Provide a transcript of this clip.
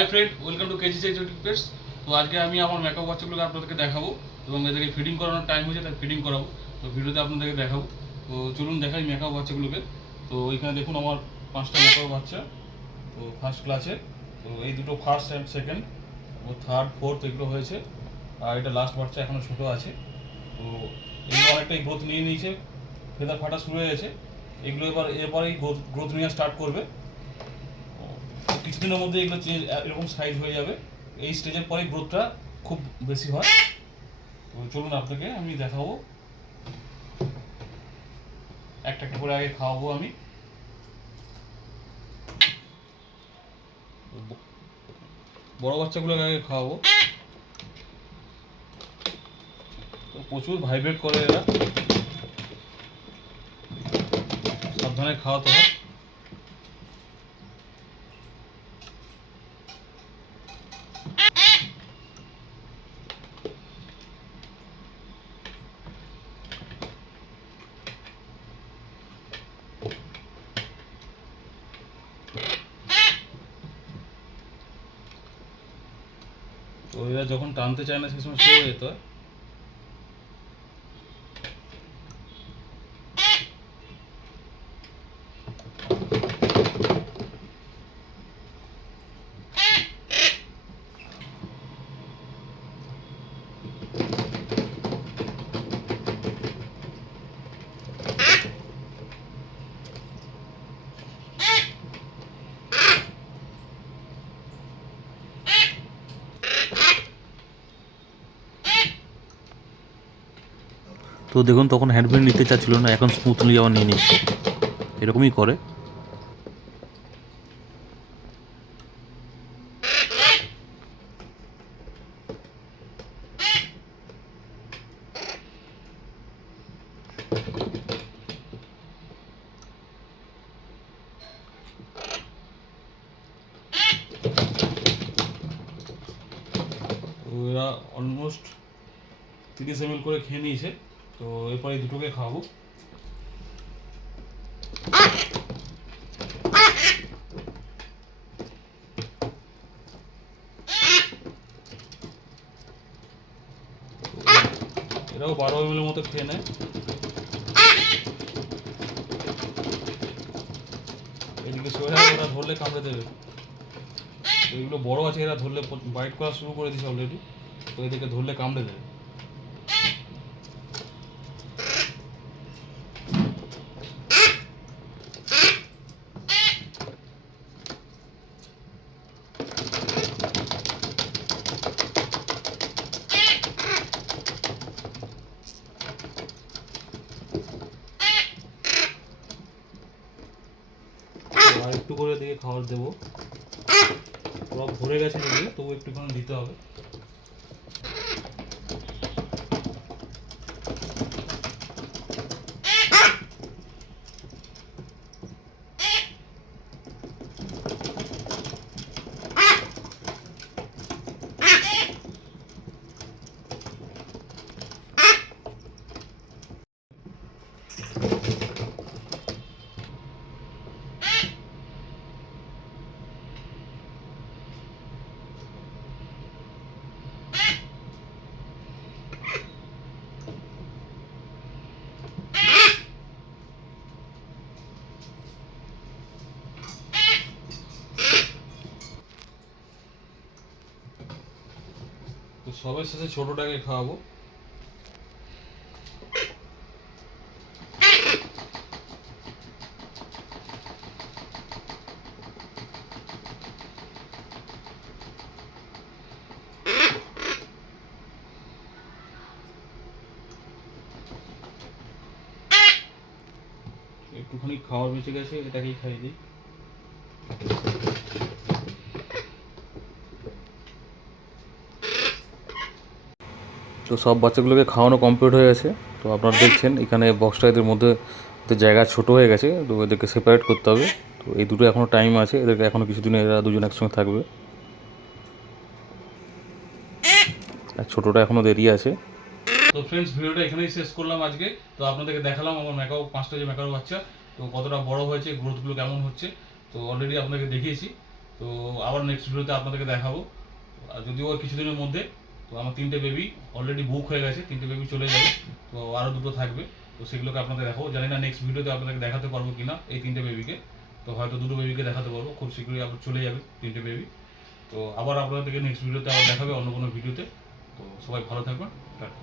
Hi friend, welcome to KG চাই pets. তো আজকে আমি আমার মেকআপ বাচ্চাগুলোকে আপনাদেরকে দেখাবো এবং এদেরকে ফিডিং করানোর টাইম হয়েছে, তাই ফিডিং করাবো। তো ভিডিওতে আপনাদেরকে দেখাবো। তো চলুন দেখাই মেকআপ বাচ্চাগুলোকে। তো এখানে দেখুন আমার 5টা মেকআপ বাচ্চা। তো ফার্স্ট ক্লাসে, তো এই দুটো ফার্স্ট অ্যান্ড সেকেন্ড, ও থার্ড ফোর্থ এগুলো হয়েছে। আর এটা লাস্ট বাচ্চা এখনও ছোটো আছে। তো এগুলো অনেকটাই গ্রোথ নিয়ে নিয়েছে, ফেদার ফাটা শুরু হয়ে গেছে। এগুলো এরপরেই গ্রোথ নেওয়া স্টার্ট করবে। কিছুদিনের মধ্যে এগুলো চেঞ্জ এরকম সাইজ হয়ে যাবে। এই স্টেজের পরে গ্রোথটা খুব বেশি হয়। তো চলুন আপনাকে আমি দেখাবো, একটা একটা করে আগে খাওয়াবো আমি। বড় বাচ্চাগুলোকে আগে খাওয়াবো। তো প্রচুর ভাইব্রেট করে এরা, সাবধানে খাওয়াতে হয়। তো এরা যখন টানতে চায় না সেই সময় স্লো হয়ে যেতে হয়। তো দেখুন, তখন হ্যান্ডপ্রিন্ট নিতে চাচ্ছিল না, এখন স্মুথলি আবার নিয়ে নিচ্ছে। এরকমই করে। তো এরা অলমোস্ট 30 ml করে খেয়ে নিয়েছে। তো এরপরে এই দুটোকে খাওয়াবো। এরাও 12 ml মতো খেয়ে নেয়। এদিকে সোহেল এরা ধরলে কামড়ে দেবে। তো এগুলো বড় আছে, এরা ধরলে বাইট করা শুরু করে দিয়েছে অলরেডি। তো এদেরকে ধরলে কামড়ে দেবে। আর একটু করে দিয়ে খাবার দেবো। ওরা ভরে গেছে নিজে, তবু একটুখানি দিতে হবে। তো সবের সাথে ছোটটাকে খাওয়াবো। একটুখানি খাওয়ার বেঁচে গেছে, এটাকেই খাইয়ে দিই। তো সব বাচ্চাগুলোকে খাওয়ানো কমপ্লিট হয়ে গেছে। তো আপনারা দেখছেন এখানে বক্সটা এদের মধ্যে জায়গা ছোটো হয়ে গেছে, তো এদেরকে সেপারেট করতে হবে। তো এই দুটো এখনও টাইম আছে, এদেরকে এখনও কিছুদিন এরা দুজন একসঙ্গে থাকবে। আর ছোটোটা এখনও দেরি আছে। তো ফ্রেন্ডস, ভিডিওটা এখানেই শেষ করলাম আজকে। তো আপনাদেরকে দেখালাম আমার মেকআপ 5টা যে মেকআপ বাচ্চা, তো কতটা বড় হয়েছে, গ্রোথগুলো কেমন হচ্ছে, তো অলরেডি আপনাকে দেখিয়েছি। তো আবার নেক্সট ভিডিওতে আপনাদেরকে দেখাবো। আর যদিও আর কিছুদিনের মধ্যে তো আমার 3টে বেবি অলরেডি বুক হয়ে গেছে, 3টে বেবি চলে যাবে, তো আরও 2টো থাকবে, তো সেগুলোকে আপনাদের দেখাবো। জানি না নেক্সট ভিডিওতে আপনাদেরকে দেখাতে পারবো কিনা এই 3টে বেবিকে, তো হয়তো 2টো বেবিকে দেখাতে পারবো, খুব শীঘ্রই আবার চলে যাবে 3টে বেবি। তো আবার আপনাদেরকে নেক্সট ভিডিওতে আবার দেখাবে অন্য কোনো ভিডিওতে। তো সবাই ভালো থাকবেন, টাটা।